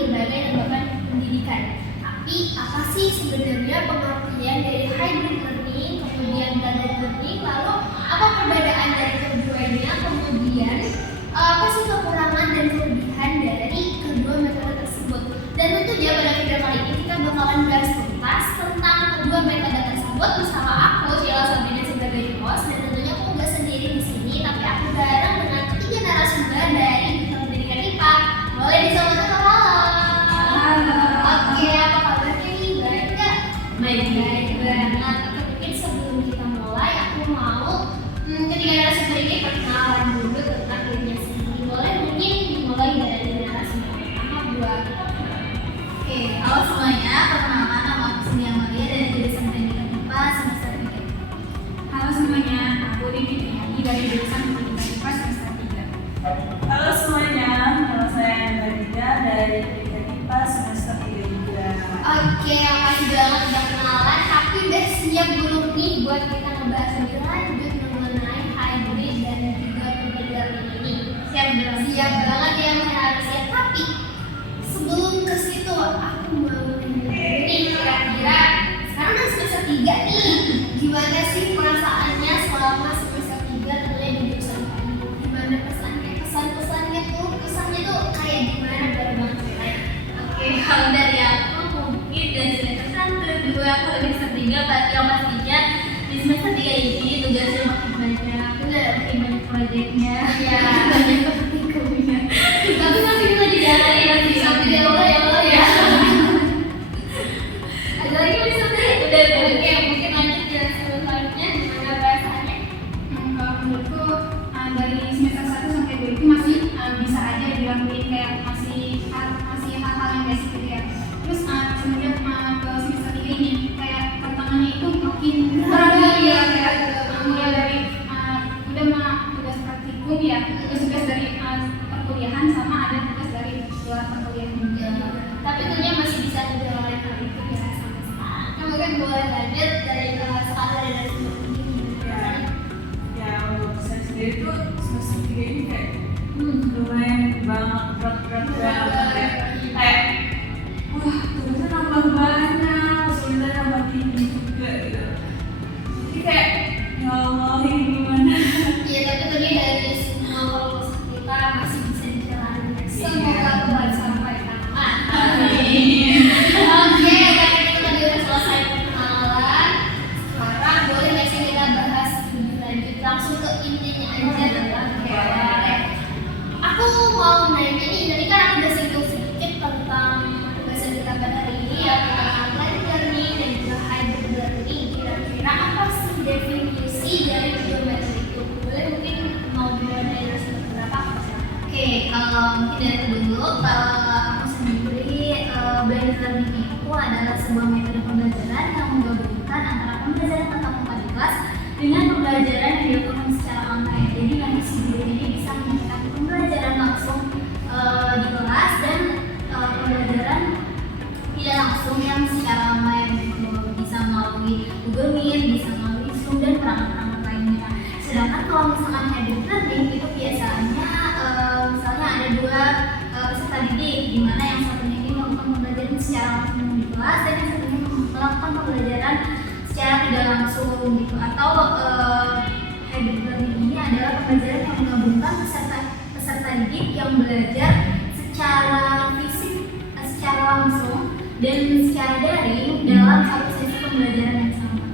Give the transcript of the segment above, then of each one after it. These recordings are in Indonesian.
berbagai lembaga pendidikan. Tapi apa sih sebenarnya pengertian dari hybrid learning, kemudian blended learning, lalu apa perbedaan dari keduanya, kemudian apa sih kekurangan dan kelebihan dari kedua metode tersebut. Dan tentunya pada video kali ini kita bakalan bahas tuntas tentang kedua metode tersebut bersama aku, Sheila Sabrina sebagai host, dan tentunya aku nggak sendiri di sini, tapi aku bareng dengan ketiga narasumber dari Jurusan Pendidikan IPA. Boleh disambut halo. Oke, apa kabarnya nih? Baik nggak? Baik banget. Oke, mungkin sebelum kita mulai, aku mau ketiga narasumber ini perkenalan dulu tentang dirinya sendiri. Boleh mungkin dimulai dari narasumber pertama buat Oke, halo semuanya, perkenalkan nama aku Cindy Amalia dari jurusan Pendidikan IPA semester 3. Halo semuanya, aku Devi Triani dari jurusan Pendidikan IPA semester 3. Halo semuanya, nama saya Nanda dari Pendidikan IPA semester 3 juga. Oke, makasih banget udah kenalan. Tapi udah siap belum nih buat kita ngebahas lebih lanjut mengenai hybrid dan juga blended learning ini? Siap dong. Siap banget ya, Mas, harus siap. Tapi sebelum ke situ, aku mau nanya nih, kira-kira sekarang udah semester 3 nih. Gimana sih perasaannya selama semester 3 tentunya di jurusan ini? Gimana pesannya? Pesan-pesannya tuh, kesannya tuh kayak gimana? Boleh banget ceritain. Oke, kalau dari aku mungkin dari semester 1, 2, kalau di semester 3 yang pastinya di semester 3 ini tugasnya makin banyak, makin banyak proyeknya, Iya. banyak kepentingannya. Tapi masih bisa dijalanin masih sampai di awal ya. Ada lagi yang bisa Udah, Oke, mungkin lanjut ya selanjutnya gimana perasaannya? Kalau menurutku dari semester 1 sampai 2 itu masih bisa aja dilakuin, kayak masih hal-hal yang basic gitu ya. Terus semenjak ke semester 3 ini kayak tantangannya itu makin berat ya, kayak mulai dari tugas praktikum ya, tugas dari perkuliahan sama ada tugas dari luar perkuliahan juga. Tapi tentunya masih bisa dijalanin hal itu ya sampai sekarang. Nah, mungkin boleh lanjut dari sekolah dari Ya, ya untuk saya sendiri tuh semester 3 ini kayak lumayan banget, berat banget kayak wah tugasnya nambah banyak, kesulitan nambah tinggi juga gitu. Jadi kayak ya Allah ini gimana? Iya, tapi tentunya dari semua fokus kita masih bisa dijalanin. Semoga Tuhan sampai tamat. Oke, karena kita tadi udah selesai perkenalan, sekarang boleh nggak sih kita bahas lebih lanjut langsung ke intinya aja tentang boleh. Aku mau nanya nih, tadi kan aku udah singgung sedikit tentang pembahasan kita pada hari ini ya tentang blended learning dan juga hybrid learning. Kira-kira apa sih definisi dari kedua metode itu? Boleh mungkin mau dimulai dari narasumber berapa? Oke, kalau mungkin dari aku dulu, kalau aku sendiri blended learning itu adalah sebuah metode pembelajaran yang menggabungkan antara pembelajaran tatap muka di kelas dengan pembelajaran yang dilakukan secara online. Jadi nanti si guru ini bisa memberikan pembelajaran langsung di kelas dan pembelajaran tidak langsung yang secara online gitu. Bisa melalui Google Meet, bisa melalui Zoom dan perangkat-perangkat lainnya. Sedangkan kalau misalkan hybrid learning itu biasanya misalnya ada dua peserta didik, di mana yang satunya ini melakukan pembelajaran secara langsung di kelas dan yang satunya melakukan pembelajaran secara tidak langsung gitu. Atau hybrid learning ini adalah pembelajaran yang menggabungkan peserta didik yang belajar secara fisik, secara langsung dan secara daring dalam satu sesi pembelajaran yang sama.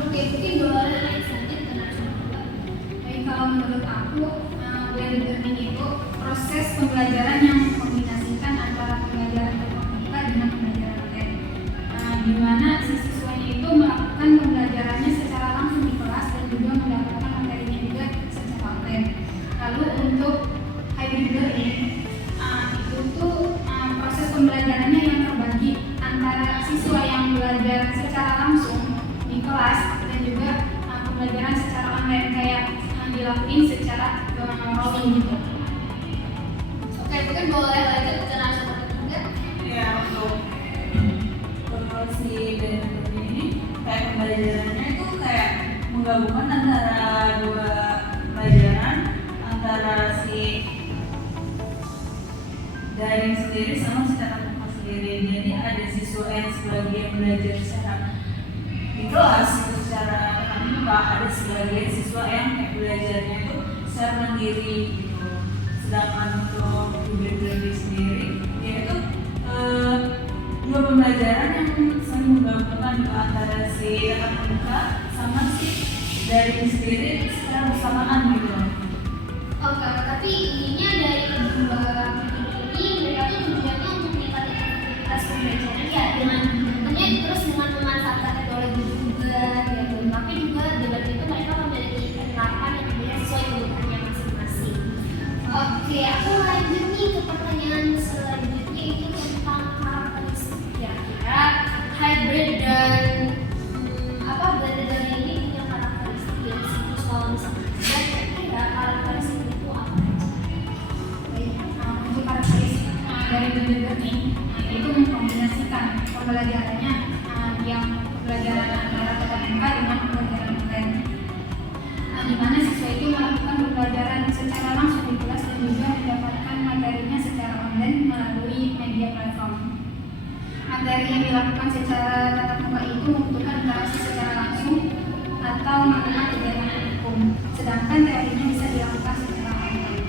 Oke, mungkin boleh lanjut ke narasumber. Tapi kalau menurut aku blended learning itu proses pembelajaran yang mengkombinasikan antara pembelajaran tatap muka dengan pembelajaran online. Di mana si siswanya itu melakukan pembelajarannya secara langsung di kelas dan juga mendapatkan materinya juga secara online. Lalu untuk hybrid learning itu tuh proses pembelajarannya yang terbagi antara siswa yang belajar secara langsung di kelas dan juga pembelajaran secara online kayak dilakuin secara rolling gitu. Oke, mungkin boleh lanjut ke narasumber ketiga. Ya untuk si blended learning ini kayak pembelajarannya itu kayak menggabungkan antara dua pelajaran antara si daring sendiri sama si tatap muka sendiri. Jadi ada siswa yang sebagian belajar secara di kelas itu secara tatap muka, ada sebagian siswa yang belajarnya itu secara mandiri gitu. Sedangkan untuk hybrid learning sendiri yaitu dua pembelajaran yang saling menggabungkan antara si tatap muka sama si daring sendiri secara bersamaan gitu. Oke, tapi intinya dari kedua ini mereka tuh tujuannya untuk meningkatkan efektivitas pembelajaran ya dengan tentunya terus dengan memanfaatkan teknologi juga ya, tapi juga dengan itu mereka memiliki penerapan yang berbeda sesuai kebutuhannya masing-masing. Oke, aku lanjut nih ke pertanyaan selanjutnya itu tentang karakteristik kira-kira hybrid dan blended learning ini punya karakteristik yang siklus kalau misalnya kira-kira karakteristik itu apa aja? Untuk karakteristik dari blended learning itu mengkombinasikan pembelajarannya yang pembelajaran antara tatap muka dengan pembelajaran online, di mana siswa itu melakukan pembelajaran secara langsung di kelas dan juga mendapatkan materinya secara online melalui media platform. Materi yang dilakukan secara tatap muka itu membutuhkan interaksi secara langsung atau melakukan kegiatan hukum, sedangkan teorinya bisa dilakukan secara online.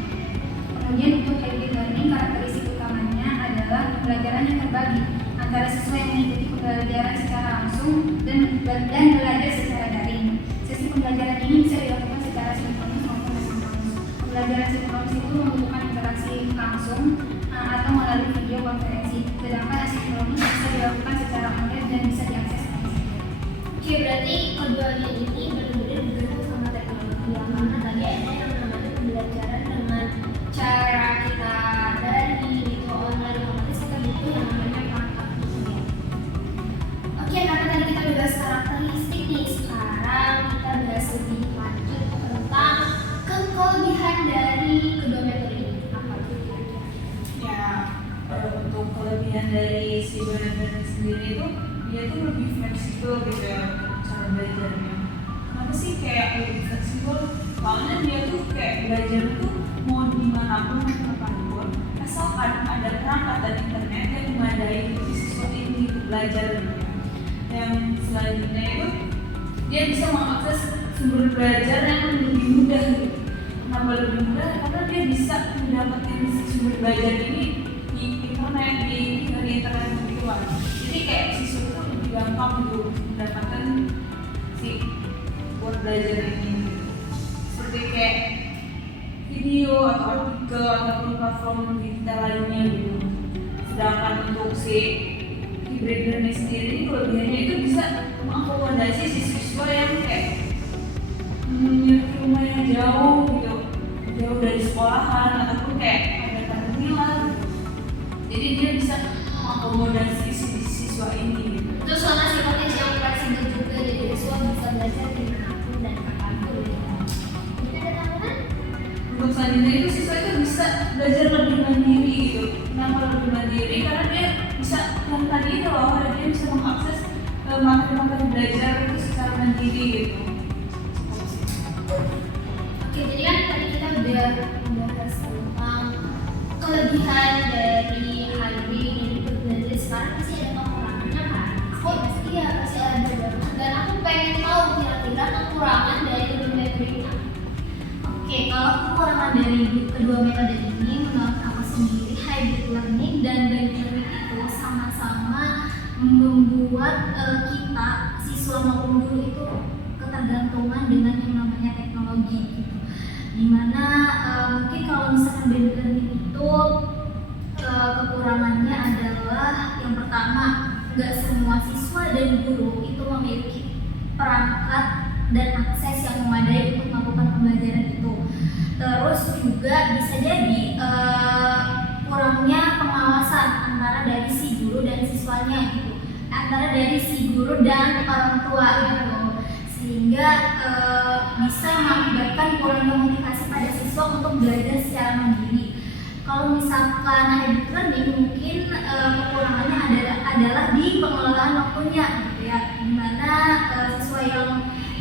Kemudian untuk hybrid learning, karakteristik utamanya adalah pembelajaran yang terbagi antara siswa yang mengikuti pembelajaran secara langsung dan belajar secara daring. Sesi pembelajaran ini bisa dilakukan secara sinkronus maupun asinkronus. Pembelajaran sinkronus itu membutuhkan interaksi langsung atau melalui video konferensi, sedangkan asinkronus bisa dilakukan secara online dan bisa diakses kapan saja. Oke, berarti keduanya ini benar-benar bergantung sama teknologi yang mana tadi ada yang namanya pembelajaran dengan cara kita dari itu online, otomatis kita butuh yang namanya perangkat media. Oke, karena tadi kita udah bahas karakteristik nih, sekarang kita bahas lebih lanjut tentang kelebihan dari kedua metode ini. Apa itu kira-kira? Ya, untuk kelebihan dari si blended learning sendiri itu dia tuh lebih fleksibel gitu ya cara belajarnya. Kenapa sih kayak lebih fleksibel? Soalnya dia tuh kayak belajar tuh mau dimanapun kapanpun, asalkan ada perangkat dan internet yang memadai untuk siswa ini belajar gitu ya. Yang selanjutnya itu dia bisa mengakses sumber belajar yang lebih mudah gitu. Kenapa lebih mudah? Karena dia bisa mendapatkan sumber belajar ini di internet, di internet gitu lah. Jadi kayak siswa itu lebih gampang untuk mendapatkan si buat belajar ini gitu. Seperti kayak video atau artikel ataupun platform digital lainnya gitu. Sedangkan untuk si hybrid learning sendiri kelebihannya itu bisa mengakomodasi si siswa yang kayak rumah yang jauh gitu, jauh dari sekolahan ataupun kayak ada terminal gitu. Jadi dia bisa mengakomodasi si siswa ini gitu. Terus soalnya sifatnya yang fleksibel juga, jadi siswa bisa belajar dimanapun dan kapanpun gitu. Mungkin ada tambahan? Untuk selanjutnya itu siswa itu bisa belajar lebih mandiri gitu. Kenapa lebih mandiri? Karena dia bisa yang tadi itu loh, dia bisa mengakses materi-materi belajar itu secara mandiri gitu. Oke, jadi kan tadi kita udah membahas tentang kelebihan dari hybrid dan blended. Sekarang masih ada kekurangannya kan? Iya, masih ada banget. Dan aku pengen tahu kira-kira kekurangan dari kedua metode ini apa? Oke, kalau kekurangan dari kedua metode ini menurut aku sendiri, hybrid learning dan blended learning itu sama-sama membuat kita siswa maupun guru itu ketergantungan dengan yang namanya teknologi gitu. Dimana mungkin kalau misalkan blended learning itu kekurangannya adalah yang pertama, nggak semua siswa dan guru itu memiliki perangkat dan akses yang memadai untuk melakukan pembelajaran itu. Terus juga bisa jadi kurangnya pengawasan antara dari si guru dan siswanya gitu, antara dari si guru dan orang tua gitu, sehingga bisa mengakibatkan kurang komunikasi pada siswa untuk belajar secara mandiri. Kalau misalkan hybrid learning mungkin kekurangannya adalah di pengelolaan waktunya gitu ya, dimana siswa yang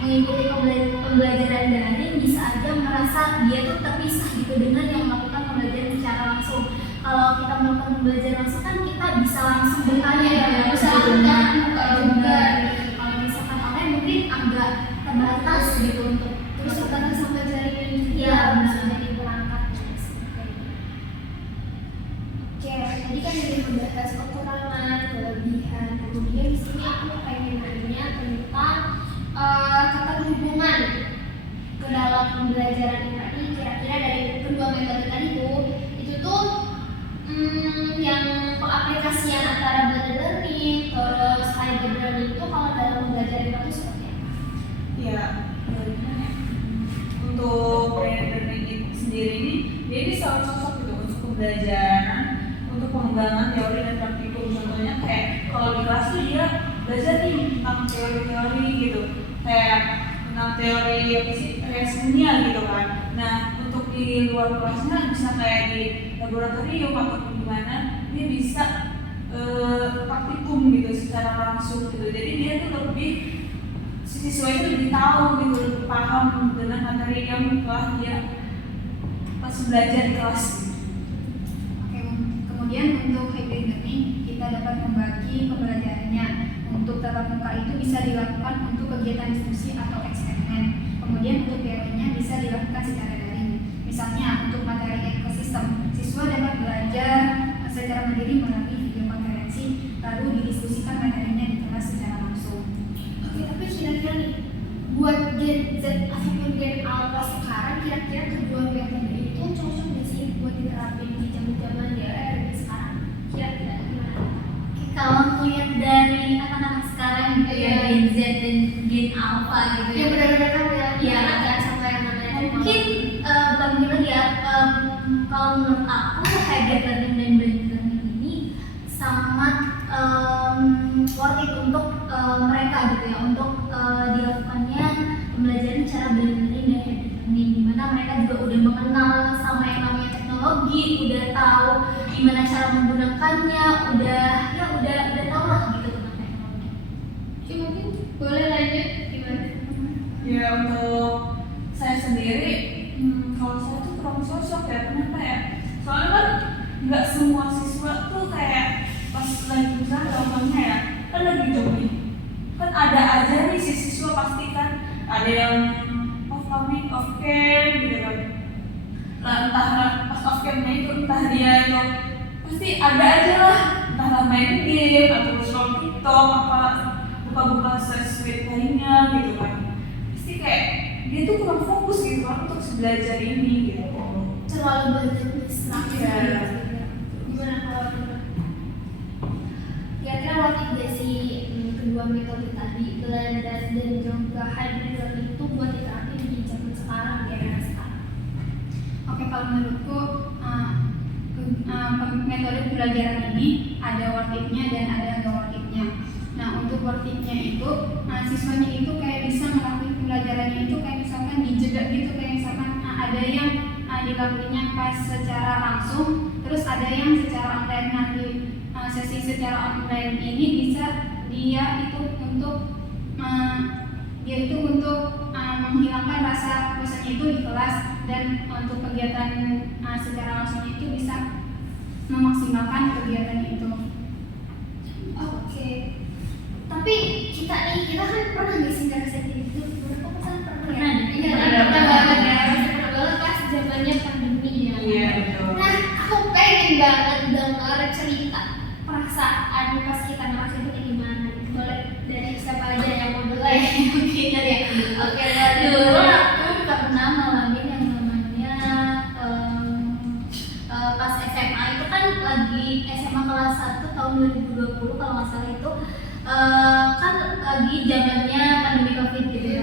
mengikuti pembelajaran daring bisa aja merasa dia tuh terpisah gitu dengan yang melakukan pembelajaran secara langsung. kalau kita melakukan pembelajaran langsung kan kita bisa langsung bertanya Iya, ya, bisa langsung tatap muka juga. Kalau misalkan online mungkin agak terbatas gitu untuk Terus terkadang sampai jaringan juga Iya, bisa benar. jadi perangkat. Oke, tadi kan udah membahas kekurangan, kelebihan. Kemudian di sini aku pengen nanya tentang keterhubungan ke dalam pembelajaran tadi. Kira-kira dari kedua metode tadi itu tuh yang pengaplikasian antara blended learning terus hybrid learning itu kalau dalam pembelajaran itu seperti apa? Ya, gimana ya? Untuk brand learning itu sendiri ini, dia ini selalu cocok gitu untuk pembelajaran, untuk pengembangan teori dan praktikum. Contohnya kayak kalau di kelas tuh dia belajar nih tentang teori-teori gitu, kayak tentang teori apa sih reaksi kimia gitu kan. Nah, untuk di luar kelasnya bisa kayak di laboratorium ataupun gimana, dia bisa praktikum gitu secara langsung gitu. Jadi dia tuh lebih siswa itu lebih tahu gitu, lebih paham dengan materi yang telah dia pas belajar di kelas. Oke, kemudian untuk hybrid learning kita dapat membagi pembelajarannya. Untuk tatap muka itu bisa dilakukan untuk kegiatan diskusi atau eksperimen. Kemudian untuk teorinya bisa dilakukan secara daring. Misalnya untuk materi ekosistem, siswa dapat belajar secara mandiri melalui video konferensi, lalu didiskusikan materinya di kelas secara langsung. Oke, tapi kira-kira nih buat Gen Z ataupun Gen Alpha sekarang kira-kira kedua metode itu cocok nggak sih buat diterapin di zaman-zaman di era sekarang? Kira-kira gimana? kalau melihat dari anak-anak sekarang gitu ya, Iya. Gen Z dan Gen Alpha gitu Ya ya. benar-benar kan ya, Iya. jangan sampai yang namanya Mungkin bukan mungkin lagi ya, kalau menurut aku hybrid learning dan blended learning ini sangat worth it untuk mereka gitu ya, untuk dilakukannya pembelajaran cara blended learning dan hybrid learning, dimana mereka juga udah mengenal sama yang namanya teknologi, udah tahu gimana cara menggunakannya, udah tahu lah gitu tentang teknologi. Oke, mungkin boleh lanjut gimana? Ya untuk saya sendiri, kalau saya tuh kurang cocok ya, kenapa ya? Soalnya kan nggak semua siswa tuh kayak pas lagi misalnya contohnya ya, kan lagi job nih, kan ada aja nih si siswa pasti kan ada yang off coming, off cam gitu kan. Lah entah pas off camnya itu entah dia itu pasti ada aja lah, entah main game atau scroll TikTok apa buka-buka sosmed lainnya gitu kan. Pasti kayak dia tuh kurang fokus gitu kan untuk belajar ini gitu. Terlalu banyak distraksi. Iya. Gimana kalau kira-kira waktu gak sih kedua metode tadi blended dan juga hybrid learning itu buat diterapin di zaman sekarang di era sekarang? Oke, kalau menurutku metode pembelajaran ini ada worth it-nya dan ada nggak worth it-nya. Nah, untuk worth it-nya itu siswanya itu kayak bisa melakukan pembelajarannya itu kayak misalkan dijeda gitu, kayak misalkan ada yang dilakukannya pas secara langsung, terus ada yang secara online. Nanti sesi secara online ini bisa dia itu untuk menghilangkan rasa bosannya itu di kelas, dan untuk kegiatan secara langsung itu bisa memaksimalkan kegiatan itu. Oke. Tapi kita kan pernah nggak sih ngerasain itu? Menurut aku kan pernah ya. Pernah. Iya kan? Pernah. Pernah banget ya. Pernah banget pas zamannya pandemi ya. Iya betul. Nah, aku pengen banget dengar cerita perasaan pas kita ngerasain itu kayak gimana. Boleh dari siapa aja yang mau mulai? Mungkin dari aku dulu. Oke, Dulu aku pernah ngalamin yang namanya pas SMA itu kan lagi SMA kelas 1 tahun 2020 kalau nggak salah itu, kan lagi zamannya pandemi COVID gitu ya.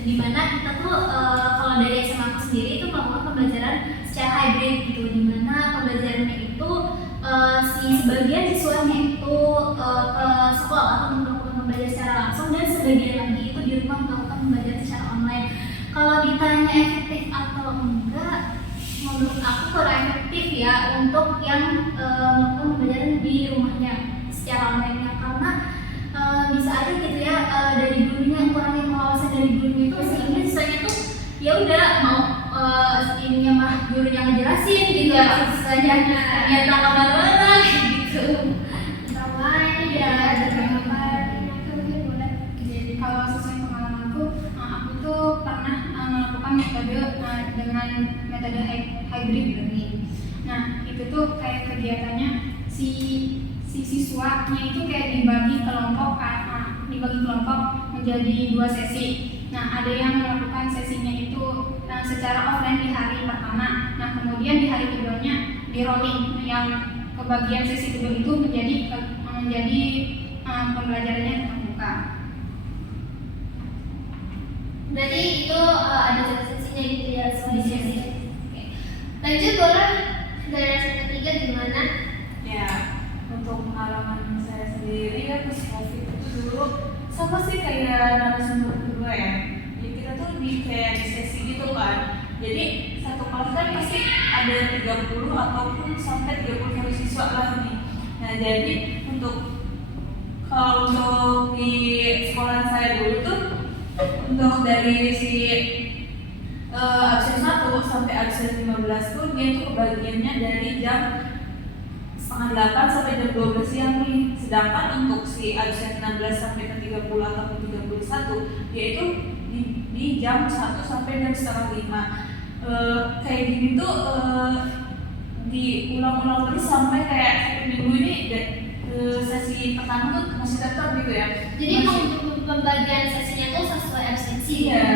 Dimana kita tuh kalau dari SMA aku sendiri itu melakukan pembelajaran secara hybrid gitu, dimana pembelajarannya itu si sebagian siswanya itu ke sekolah untuk melakukan pembelajaran secara langsung, dan sebagian lagi itu di rumah melakukan pembelajaran secara online. Kalau ditanya efektif atau enggak, menurut aku kurang efektif ya untuk yang melakukan pembelajaran di rumahnya secara online, karena bisa aja gitu ya dari gurunya kurangin pengawasan dari gurunya itu, sehingga siswanya tuh ya udah mau ininya mah gurunya ngejelasin gitu siswanya ternyata kemana-mana gitu. Tawain ya, ada gambar itu mungkin boleh. Jadi kalau sesuai pengalamanku, aku tuh pernah melakukan metode dengan metode hybrid learning. Nah itu tuh kayak kegiatannya si siswanya itu kayak dibagi kelompok menjadi 2 sesi. Nah ada yang melakukan sesinya itu secara offline di hari pertama. Nah kemudian di hari keduanya di rolling yang kebagian sesi kedua itu menjadi pembelajarannya tetap muka. Berarti itu ada sesinya gitu ya, sesi. Oke. Lanjut boleh dari yang ketiga gimana? Ya, untuk pengalaman saya sendiri ya pas COVID itu dulu sama sih kayak narasumber kedua ya. Jadi kita tuh kayak di sesi gitu kan. Jadi satu kelas kan pasti ada 30 ataupun sampai 31 siswa lah nih. Nah jadi kalau untuk di sekolah saya dulu tuh untuk dari si absen 1 sampai absen 15 tuh dia tuh kebagiannya dari jam 7:30 sampai jam 12 siang nih. Sedangkan untuk si absen 16 sampai ke 30 atau 31 dia itu di jam 1 sampai jam 4:30. Kayak gini tuh diulang-ulang terus sampai kayak satu minggu ini sesi pertama tuh masih tetap gitu ya. Jadi pembagian sesinya tuh sesuai absensi. Iya.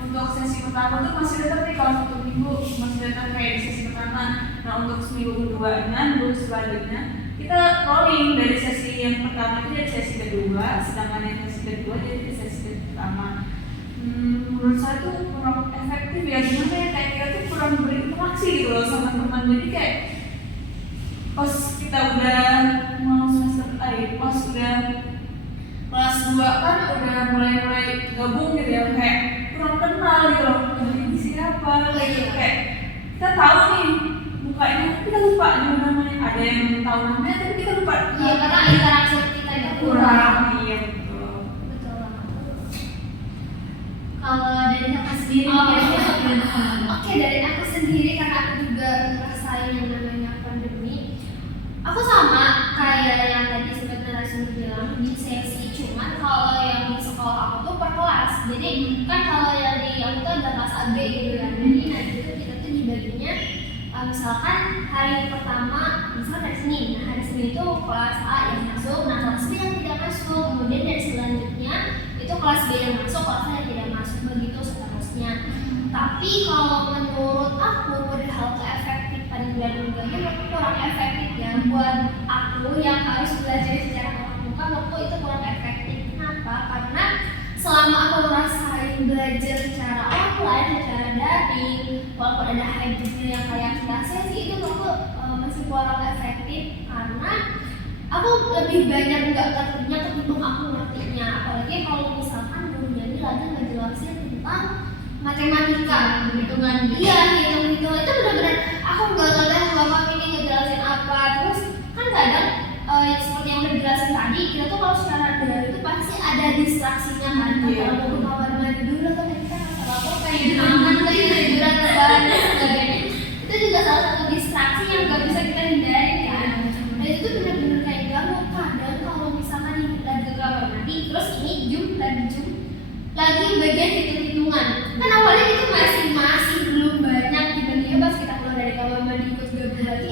Untuk sesi pertama tuh masih tetap nih kalau 1 minggu masih tetap kayak di sesi pertama. Nah untuk seminggu keduanya, minggu selanjutnya kita rolling dari sesi yang pertama itu jadi sesi kedua, sedangkan yang sesi kedua jadi sesi pertama. Menurut saya tuh kurang efektif ya, gimana ya, kayak kita tuh kurang berinteraksi gitu loh sama teman. Jadi kayak pas kita udah mau semester pas udah kelas 2 kan udah mulai gabung gitu ya, kayak kurang kenal gitu loh, ini siapa gitu. Kayak kita tahu nih mukanya, kita lupa namanya, ada yang tahu namanya tapi kita lupa. Iya, karena interaksi kita itu kurang. Iya betul. Betul banget. Kalau dari kakak sendiri Oke, dari aku sendiri karena aku juga ngerasain yang namanya pandemi. Aku sama kayak yang tadi sempat narasumber bilang di sesi, cuman kalau yang di sekolah aku tuh per kelas. Jadi kan kalau yang di aku tuh ada kelas AB gitu kan. Jadi nanti itu kita tuh dibaginya misalkan hari pertama misalkan hari Senin. Nah hari Senin itu kelas A yang masuk, nah kelas B yang tidak masuk. Kemudian dari selanjutnya itu kelas B yang masuk, kelas A yang tidak masuk, begitu seterusnya. Tapi kalau menurut aku perihal keefektifan dan enggaknya aku kurang efektif ya buat aku yang harus belajar secara tatap muka. Menurutku itu kurang efektif. Kenapa? Karena selama aku ngerasain belajar secara online, secara daring, walaupun ada hybridnya yang kayak kelas sesi, itu menurutku masih kurang efektif karena aku lebih banyak nggak ngertinya ketimbang aku ngertinya. Apalagi kalau misalkan gurunya ini lagi ngejelasin tentang matematika, hitungan. Iya, hitung itu benar-benar aku nggak ngeliat bapak ini ngejelasin apa. Terus kan kadang seperti yang udah dijelasin tadi, kita tuh kalau secara daring itu pasti ada distraksinya kan. Kalau mau ke kamar mandi dulu atau kita nggak lapor kayak di tangan kayak tiduran lebaran dan sebagainya. Itu juga salah satu distraksi yang nggak bisa kita hindari kan. Dan itu tuh benar-benar kayak ganggu. Kadang kalau misalkan lagi ke kamar mandi, terus ini lagi bagian hitung-hitungan. Kan awalnya itu masih belum banyak, tiba-tiba pas kita keluar dari kamar mandi ikut gabung lagi,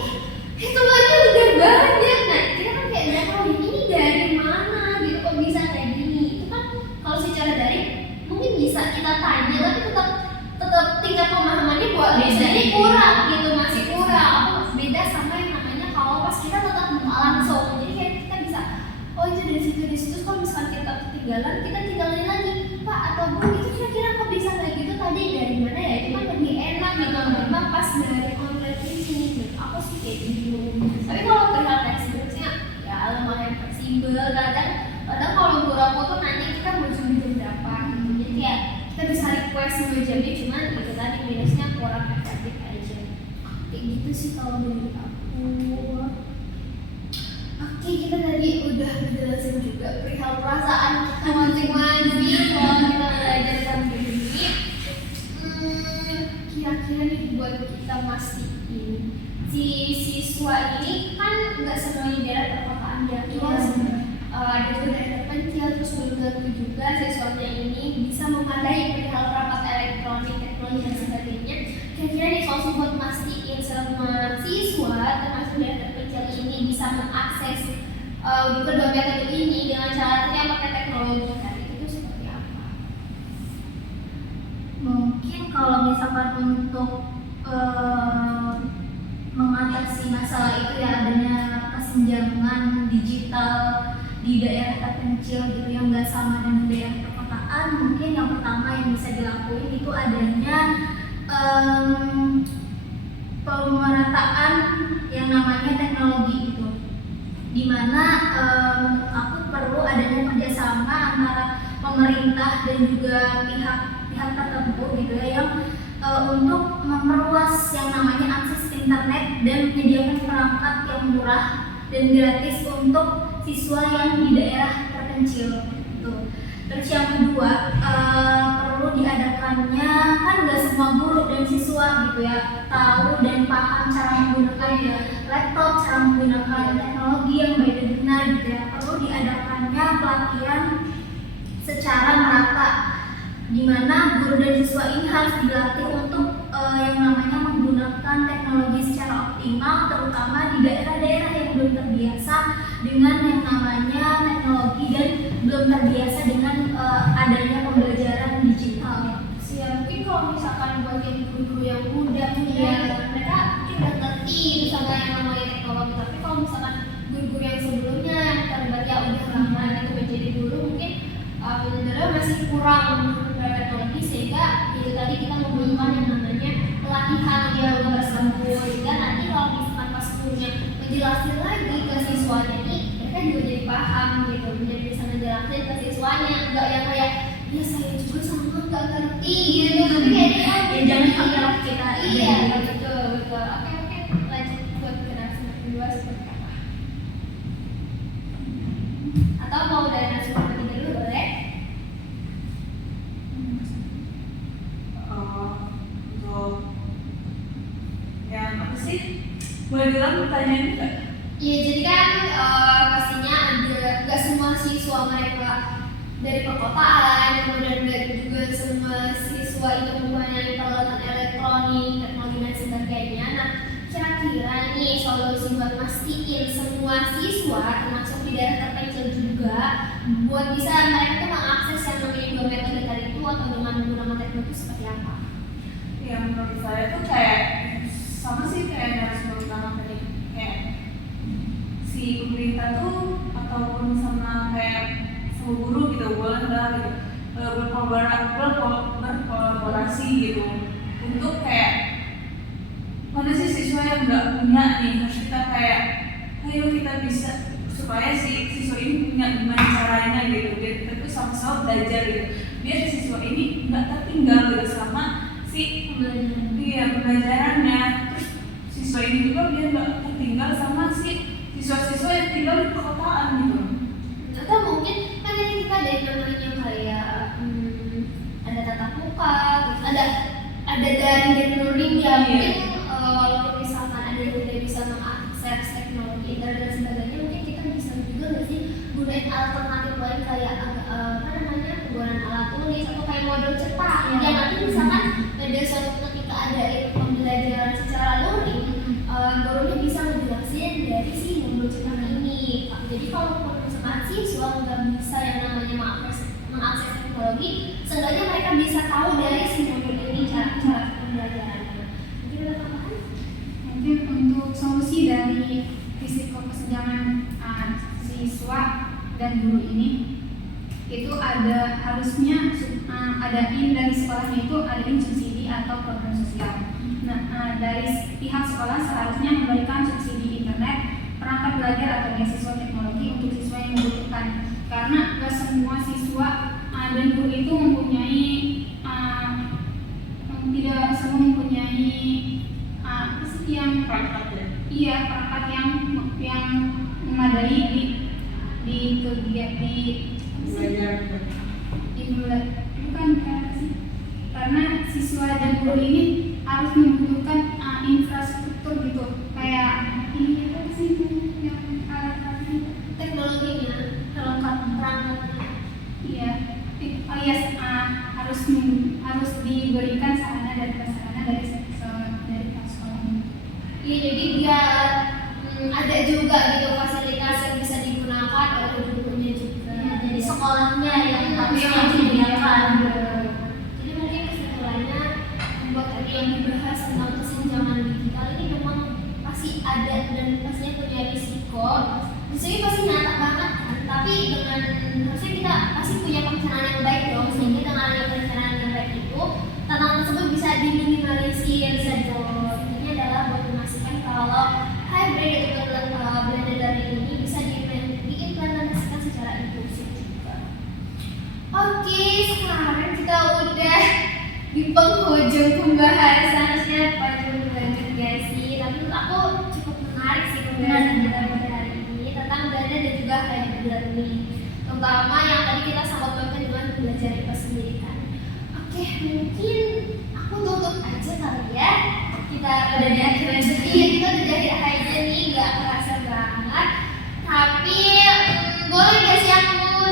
hitungannya udah banyak. Nah kita kan kayak nggak tahu ini dari mana gitu, kok bisa kayak gini. Itu kan kalau secara daring mungkin bisa kita tanya, tapi tetap tingkat pemahamannya buat biasanya kurang gitu, masih kurang. Beda sama yang namanya kalau pas kita tetap langsung. Jadi kayak kita bisa, oh itu dari situ. Kalau misalkan kita ketinggalan, kita tinggalin lagi, Pak atau Bu, itu kira-kira kok bisa kayak gitu tadi dari mana ya? Itu kan lebih enak gitu, memang pas dari online ini. Aku sih kayak gitu. Tapi kalau perihal teksturnya, ya lumayan fleksibel. Kadang kalau guru aku tuh nanya kita mau jam berapa gitu. Jadi kayak kita bisa request 2 jamnya, cuman itu tadi minusnya kurang efektif aja. Kayak gitu sih kalau dari aku. Oke, kita tadi udah menjelaskan juga perihal perasaan kita masing-masing kalau kita belajar pandemi. Kira-kira buat kita mastiin si siswa ini kan nggak semuanya daerah perkotaan ya, ada juga daerah terpencil, terus belum tentu juga siswanya ini bisa memadai perihal perangkat elektronik, teknologi dan sebagainya. Kira-kira nih solusi buat mastiin semua siswa termasuk daerah terpencil ini bisa mengakses kedua metode ini dengan cara yang pakai teknologi tadi itu seperti apa? Mungkin kalau misalkan untuk mengatasi masalah itu ya adanya kesenjangan digital di daerah terpencil gitu yang nggak sama dengan daerah perkotaan, mungkin yang pertama yang bisa dilakuin itu adanya pemerataan yang namanya teknologi itu, dimana aku perlu adanya kerjasama antara pemerintah dan juga pihak tertentu gitu ya yang untuk memperluas yang namanya akses internet dan menyediakan perangkat yang murah dan gratis untuk siswa yang di daerah terpencil gitu. Terus yang kedua perlu diadakannya, kan nggak semua guru dan siswa gitu ya tahu dan paham cara menggunakan laptop, cara menggunakan teknologi yang baik dan benar gitu ya. Perlu diadakannya pelatihan secara merata, di mana guru dan siswa ini harus dilatih untuk yang namanya menggunakan teknologi secara optimal, terutama di daerah-daerah yang belum terbiasa dengan yang namanya teknologi dan belum terbiasa dengan adanya pembelajaran digital. Ya, mungkin kalau misalkan buat yang guru-guru yang muda mereka mungkin udah ngerti sama yang namanya teknologi, tapi kalau misalkan guru-guru yang sebelumnya yang terlibat ya udah lama itu menjadi guru mungkin benar-benar masih kurang menggunakan teknologi, sehingga itu tadi kita membutuhkan yang namanya pelatihan yang bersambung, sehingga nanti kalau misalkan pas gurunya menjelaskan lagi ke siswanya nih mereka juga jadi paham gitu, jadi bisa menjelaskan ke siswanya, enggak yang kayak ya saya juga sama nggak ngerti gitu, tapi kayaknya Ya jangan anggap kita iya betul. Oke, lanjut buat generasi kedua seperti apa? Atau mau dari narasumber ketiga dulu boleh? Untuk yang apa sih? Boleh bilang pertanyaannya nggak? Iya, jadi kan pastinya ada nggak semua siswa mereka dari perkotaan, kemudian dari juga semua siswa itu mempunyai peralatan elektronik, teknologi dan sebagainya. Nah, kira-kira nih solusi buat mastiin semua siswa termasuk di daerah terpencil juga buat bisa mereka tuh mengakses yang namanya dua metode tadi itu atau dengan menggunakan teknologi seperti apa? Ya menurut saya tuh kayak sama sih kayak narasumber pertama tadi, kayak si pemerintah tuh ataupun sama kayak sama guru gitu boleh lah gitu berkolaborasi gitu untuk kayak mana sih siswa yang nggak punya nih, harus kita kayak ayo kita bisa supaya si siswa ini punya gimana caranya gitu, biar kita tuh sama-sama belajar gitu, biar siswa ini nggak tertinggal gitu sama si pembelajarannya, terus siswa ini juga biar nggak tertinggal sama si siswa-siswa yang tinggal di perkotaan gitu. Atau mungkin kan ini kita ada yang namanya kayak ada tatap muka, terus ada daring learning ya. Mungkin walaupun misalkan ada yang tidak bisa mengakses teknologi internet dan sebagainya, mungkin kita bisa juga nggak sih gunain alternatif lain kayak apa namanya penggunaan alat tulis atau kayak modul cetak yang nanti misalkan pada suatu ketika ada pembelajaran secara luring, gurunya bisa menjelaskan dari si modul cetak ini. Jadi kalau misalkan siswa nggak bisa yang namanya mengakses teknologi, seenggaknya mereka bisa tahu dari si modul ini cara pembelajarannya. Mungkin ada tambahan? Mungkin untuk solusi dari risiko kesenjangan siswa dan guru ini itu harusnya adain dari sekolahnya itu adain subsidi atau program sosial. Nah, dari pihak sekolah seharusnya memberikan subsidi internet, perangkat belajar atau beasiswa teknologi untuk siswa yang membutuhkan, karena nggak semua siswa dan guru itu mempunyai tidak semua mempunyai apa sih yang perangkat yang memadai di kegiatan bukan apa sih, karena siswa dan guru ini harus membutuhkan infrastruktur gitu, kayak ini apa sih yang alat-alatnya, Teknologinya, perangkatnya. iya, yes, harus diberikan sarana dan prasarana dari sekolah. Iya, jadi biar ada juga gitu fasilitas yang bisa digunakan oleh gurunya juga. Ya, jadi sekolahnya yang harus yang menyediakan. Jadi mungkin kesimpulannya buat tadi yang dibahas tentang kesenjangan digital ini memang pasti ada dan pastinya punya risiko. Risikonya pasti nyata banget kan, tapi dengan harusnya kita pasti punya perencanaan yang baik dong, sehingga dengan adanya perencanaan yang baik itu tantangan tersebut bisa diminimalisir. Intinya adalah buat memastikan kalau hybrid atau blended learning ini bisa diimplementasikan secara inklusif juga. Oke, sekarang kita udah di penghujung pembahasan. Harusnya panjang banget guys sih, tapi menurut aku cukup menarik sih pembahasan kita pada hari ini tentang blended dan juga hybrid learning, terutama yang tadi kita sambungkan dengan belajar itu sendiri kan. Oke, mungkin aku tutup aja kali ya. Kita udah di akhir aja. Iya, kita udah di akhir aja nih, nggak kerasa banget. Tapi boleh gak sih aku mau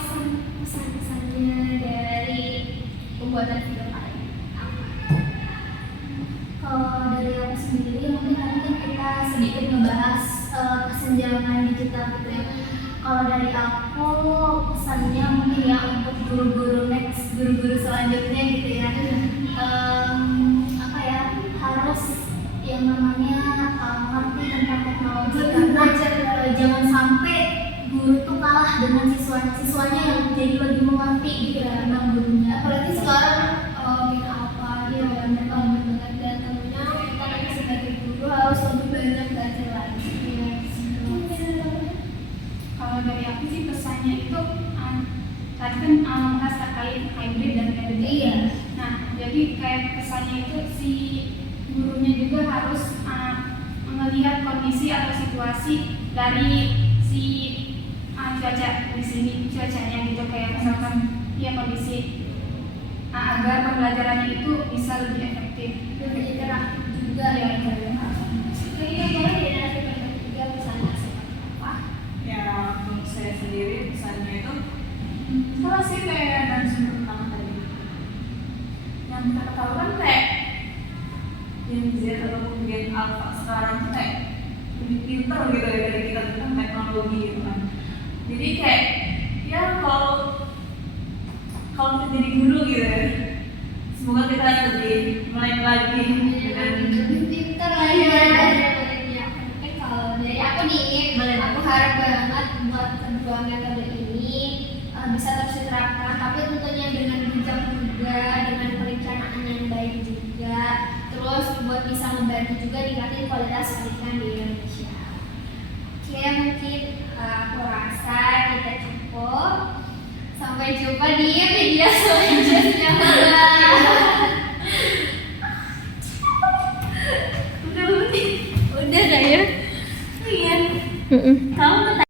pesan-pesannya dari pembuatan film kali ini? Kalau dari aku sendiri mungkin tadi kan kita sedikit ngebahas kesenjangan digital gitu ya. Kalau dari aku pesannya mungkin ya untuk guru-guru selanjutnya gitu ya, apa ya, harus yang namanya ngerti tentang teknologi, karena jangan sampai guru tuh kalah dengan siswanya yang jadi lebih mengerti gitu ya tentang gurunya. Apalagi sekarang apa gitu ya, mereka banget, dan tentunya kita lagi sebagai guru harus lebih banyak belajar lagi. Kalau dari aku sih pesannya itu tadi kan bahas terkait hybrid dan blended. Iya. Nah, jadi kayak pesannya itu si gurunya juga harus melihat kondisi atau situasi dari si cuaca di sini, cuacanya gitu, kayak misalkan ya kondisi agar pembelajarannya itu bisa lebih efektif Dan interaktif juga ya. Kita boleh ya juga pesannya seperti apa? Ya untuk saya sendiri pesannya itu sama sih kayak narasumber pertama tadi. Yang kita ketahui kan kayak Gen Z ataupun Gen Alpha sekarang tuh kayak lebih pintar gitu ya dari kita tentang teknologi gitu kan. Jadi kayak ya kalau kita jadi guru gitu ya, semoga kita lebih melek lagi dengan Lebih pintar lah ya. Mungkin kalau dari aku nih, aku harap banget buat kedua metode ini bisa terus diterapkan, tapi tentunya dengan bijak juga, dengan perencanaan yang baik juga, terus buat bisa membantu juga ningkatin kualitas pendidikan di Indonesia. Oke, mungkin aku rasa kita cukup. Sampai jumpa di video selanjutnya. Udah dah ya. Iya. Kamu